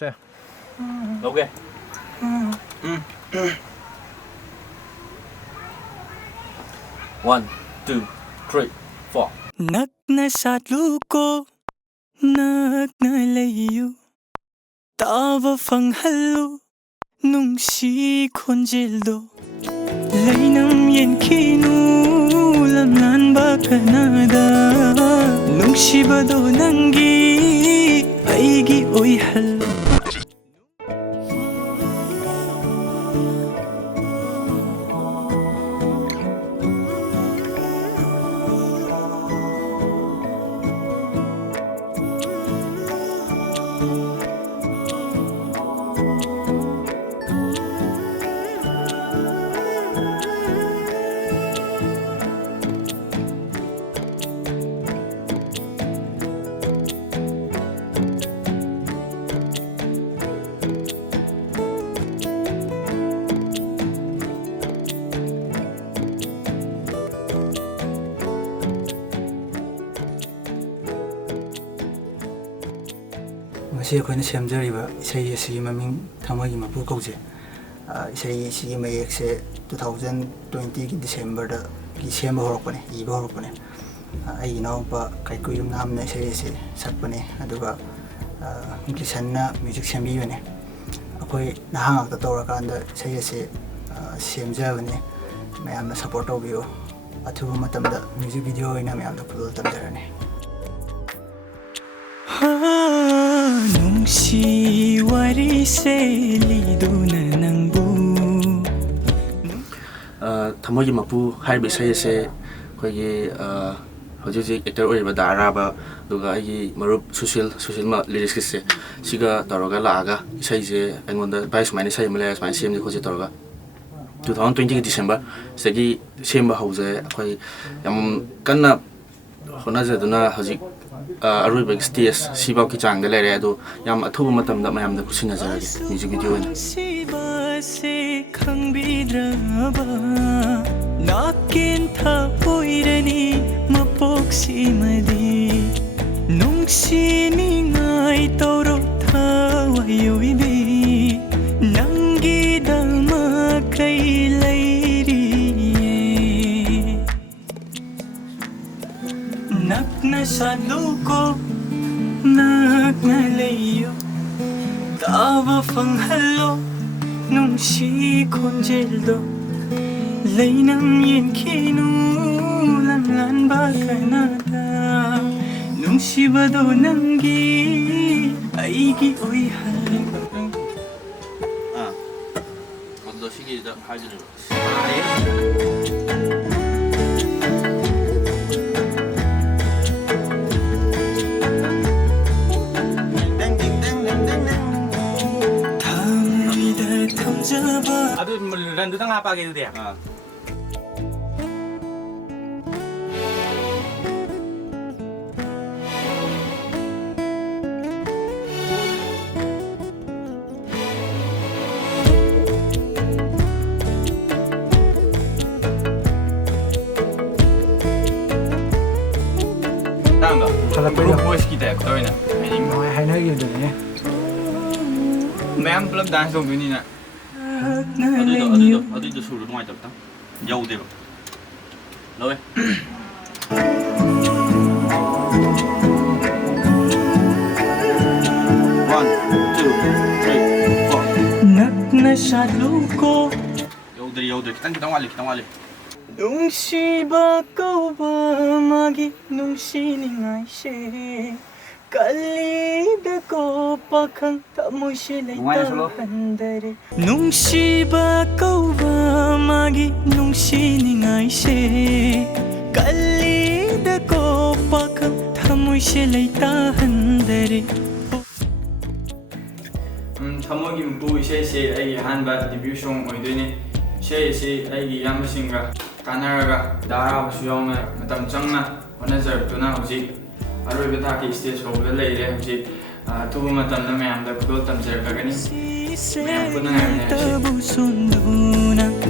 자, 오케이. One, two, three, four. नग्न साथलुको नग्न ꯂꯩꯌꯨ ꯇꯥꯕ ꯐꯪꯍꯜꯂꯨ ꯅꯨꯡꯁꯤ ꯈꯣꯟꯖꯦꯜꯗꯣ ꯂꯩꯅꯝ ꯌꯦꯟꯈꯤꯅꯨ ꯂꯝꯂꯥꯟꯕ ꯀꯅꯥꯗ ꯅꯨꯡꯁꯤꯕꯗꯣ ꯅꯪꯒꯤ ꯑꯩꯒꯤ ꯑꯣꯏꯍꯜꯂꯨ ꯃꯁꯤ ꯑꯩꯈꯣꯏꯅ ꯁꯦꯝꯖꯔꯤꯕ ꯏꯁꯩ ꯑꯁꯤꯒꯤ ꯃꯃꯤꯡ ꯊꯃꯣꯏꯒꯤ ꯃꯄꯨ ꯀꯧꯖꯩ ꯏꯁꯩ ꯑꯁꯤꯒꯤ ꯃꯌꯦꯛꯁꯦ 2020ꯒꯤ ꯗꯤꯁꯦꯝꯕꯔꯗꯒꯤ ꯁꯦꯝꯕ ꯍꯧꯔꯛꯄꯅꯦ ꯏꯕ ꯍꯧꯔꯛꯄꯅꯦ ꯑꯩꯒꯤ ꯏꯅꯥꯎꯄꯥ ꯀꯥꯏꯀꯨ ꯌꯨꯝꯅꯥꯝꯅ ꯏꯁꯩ ꯑꯁꯤ ꯁꯛꯄꯅꯦ ꯑꯗꯨꯒ ꯒ꯭ꯂꯤꯁꯟꯅ ꯃ꯭ꯌꯨꯖꯤꯛ ꯁꯦꯝꯕꯤꯕꯅꯦ ꯑꯩꯈꯣꯏ ꯅꯍꯥ ꯉꯥꯛꯇ ꯇꯧꯔꯀꯥꯟꯗ ꯏꯁꯩ ꯑꯁꯤ ꯁꯦꯝꯖꯕꯅꯦ ꯃꯌꯥꯝꯅ ꯁꯄꯣꯔꯠ ꯇꯧꯕꯤꯌꯨ ꯑꯊꯨꯕ ꯃꯇꯝꯗ ꯃ꯭ꯌꯨꯖꯤꯛ ꯚꯤꯗꯤꯑꯣ ꯑꯣꯏꯅ ꯃꯌꯥꯝꯅ ꯈꯨꯗꯣꯜ ꯇꯝꯖꯔꯅꯤ ꯅꯨꯡꯁꯤ ꯋꯥꯔꯤꯁꯦ ꯂꯤꯗꯨꯅ ꯅꯪꯕꯨ ꯊꯃꯣꯏꯒꯤ ꯃꯄꯨ ꯍꯥꯏꯔꯤꯕ ꯏꯁꯩ ꯑꯁꯦ ꯑꯩꯈꯣꯏꯒꯤ ꯍꯧꯖꯤꯛ ꯍꯧꯖꯤꯛ ꯑꯦꯛꯇꯔ ꯑꯣꯏꯔꯤꯕ ꯗꯥ ꯑꯔꯥꯕ ꯑꯗꯨꯒ ꯑꯩꯒꯤ ꯃꯔꯨꯞ ꯁꯨꯁꯤꯜ ꯂꯤꯔꯤꯛꯁꯀꯤꯁꯦ ꯁꯤꯒ ꯇꯧꯔꯒ ꯂꯥꯛꯑꯒ ꯏꯁꯩꯁꯦ ꯑꯩꯉꯣꯟꯗ ꯚꯥꯏ ꯁꯨꯃꯥꯏꯅ ꯏꯁꯩ ꯑꯃ ꯂꯩꯔꯦ ꯁꯨꯃꯥꯏꯅ ꯁꯦꯝꯁꯤ ꯈꯣꯠꯁꯤ ꯇꯧꯔꯒ 2020ꯒꯤ ꯗꯤꯁꯦꯝꯕꯔ ꯁꯤꯗꯒꯤ ꯁꯦꯝꯕ ꯍꯧꯖꯩ ꯑꯩꯈꯣꯏ ꯌꯥꯝ ꯀꯟꯅ ꯍꯣꯠꯅꯖꯗꯨꯅ ꯍꯧꯖꯤꯛ ꯑꯔꯣꯏꯕꯒꯤ ꯁ꯭ꯇꯦꯖ ꯁꯤꯐꯥꯎꯒꯤ ꯆꯥꯡꯗ ꯂꯩꯔꯦ ꯑꯗꯣ ꯌꯥꯝ ꯑꯊꯨꯕ ꯃꯇꯝꯗ ꯃꯌꯥꯝꯗ ꯈꯨꯠꯁꯤꯟꯅꯖꯔꯒꯦ ꯃ꯭ꯌꯨꯖꯤꯛ ꯚꯤꯗꯤꯑꯣ ꯑꯣꯏꯅ ꯈꯪꯕꯤꯗ꯭ꯔꯕ ꯅꯥꯀꯦꯟꯊ ꯑꯣꯏꯔꯅꯤ ꯃꯄꯣꯛꯁꯤꯃꯗꯤ ꯅꯨꯡꯁꯤꯅꯤꯡꯉꯥꯏ ꯇꯧꯔꯣ ꯊꯋꯥꯏꯌꯣꯏꯕꯤ ꯅꯪꯒꯤꯗꯃꯛ ꯀꯩ ꯂꯩꯔꯤꯌꯦ ꯅꯛꯅ ꯁꯥꯠꯂꯨꯀꯣ ꯅꯛꯅ ꯂꯩꯌꯨ ꯇꯥꯕ ꯐꯪꯍꯜꯂꯣ ꯅꯨꯡꯁꯤ ꯈꯣꯟꯖꯦꯜꯗꯣ ꯂꯩꯅꯝ ꯌꯦꯟꯈꯤꯅꯨ ꯂꯝꯂꯥꯟꯕ ꯀꯅꯥꯗ ꯅꯨꯡꯁꯤꯕꯗꯣ ꯅꯪꯒꯤ ꯑꯩꯒꯤ ꯑꯣꯏꯍꯜꯂꯨ ꯑꯗꯨꯗ ꯁꯤꯒꯤꯗ ꯍꯥꯏꯗꯣꯏꯅꯦꯕ ಅದು ರಂದುದಂಗ ಆಪಾಗಿದೆ ꯍꯜꯂꯛꯄꯩꯗꯣ ꯚꯣꯏꯁꯀꯤ ꯇꯥꯏꯞ ꯇꯧꯋꯤꯅ ꯍꯥꯏꯅꯈꯤꯕꯗꯨꯅꯦ ꯃꯌꯥꯝ ꯄꯨꯂꯞ ꯗꯥꯟꯁ ꯇꯧꯗꯣꯏꯅꯤꯅ ꯑꯗꯨꯏꯗꯣ ꯁꯨꯔꯗꯣ ꯅꯨꯡꯉꯥꯏꯇꯕ ꯌꯧꯗꯦꯕ ꯂꯧꯋꯦ One, two, three, four. ꯅꯛꯅ ꯁꯥꯠꯂꯨꯀꯣ 여우들이 기당 완리 ꯅꯨꯡꯁꯤꯕ ꯀꯧꯕ ꯃꯥꯒꯤ ꯅꯨꯡꯁꯤꯅꯤꯡꯉꯥꯏꯁꯦ ꯀꯜꯂꯤꯗꯀꯣ ꯄꯥꯈꯪ ꯊꯃꯣꯏꯁꯦ ꯂꯩꯇꯍꯟꯗꯔꯦ ꯅꯨꯡꯁꯤꯕ ꯀꯧꯕ ꯃꯥꯒꯤ ꯅꯨꯡꯁꯤꯅꯤꯡꯉꯥꯏꯁꯦ ꯀꯜꯂꯤꯗꯀꯣ ꯄꯥꯈꯪ ꯊꯃꯣꯏꯁꯦ ꯂꯩꯇꯍꯟꯗꯔꯦ ꯊꯃꯣꯏꯒꯤ ꯃꯄꯨ ꯏꯁꯩꯁꯦ ꯑꯩꯒꯤ ꯑꯍꯥꯟꯕ ꯗꯦꯕ꯭ꯌꯨ ꯁꯣꯡ ꯑꯣꯏꯗꯣꯏꯅꯤ ꯏꯁꯩ ꯑꯁꯤ ꯑꯩꯒꯤ ꯏꯌꯥꯝꯕꯁꯤꯡꯒ ꯇꯥꯟꯅꯔꯒ ꯗꯥ ꯑꯔꯥꯕꯁꯨ ꯌꯥꯎꯅ ꯃꯇꯝ ꯆꯪꯅ ꯍꯣꯠꯅꯖꯔꯛꯇꯨꯅ ꯍꯧꯖꯤꯛ ꯑꯔꯣꯏꯕ ꯊꯥꯛꯀꯤ ꯁ꯭ꯇꯦꯖ ꯐꯥꯎꯕꯗ ꯂꯩꯔꯦ ꯍꯧꯖꯤꯛ ꯑꯊꯨꯕ ꯃꯇꯝꯗ ꯃꯌꯥꯝꯗ ꯈꯨꯗꯣꯜ ꯇꯝꯖꯔꯛꯀꯅꯤ ꯃꯌꯥꯝ ꯄꯨꯟꯅ ꯉꯥꯏꯃꯤꯟꯅꯔꯁꯤ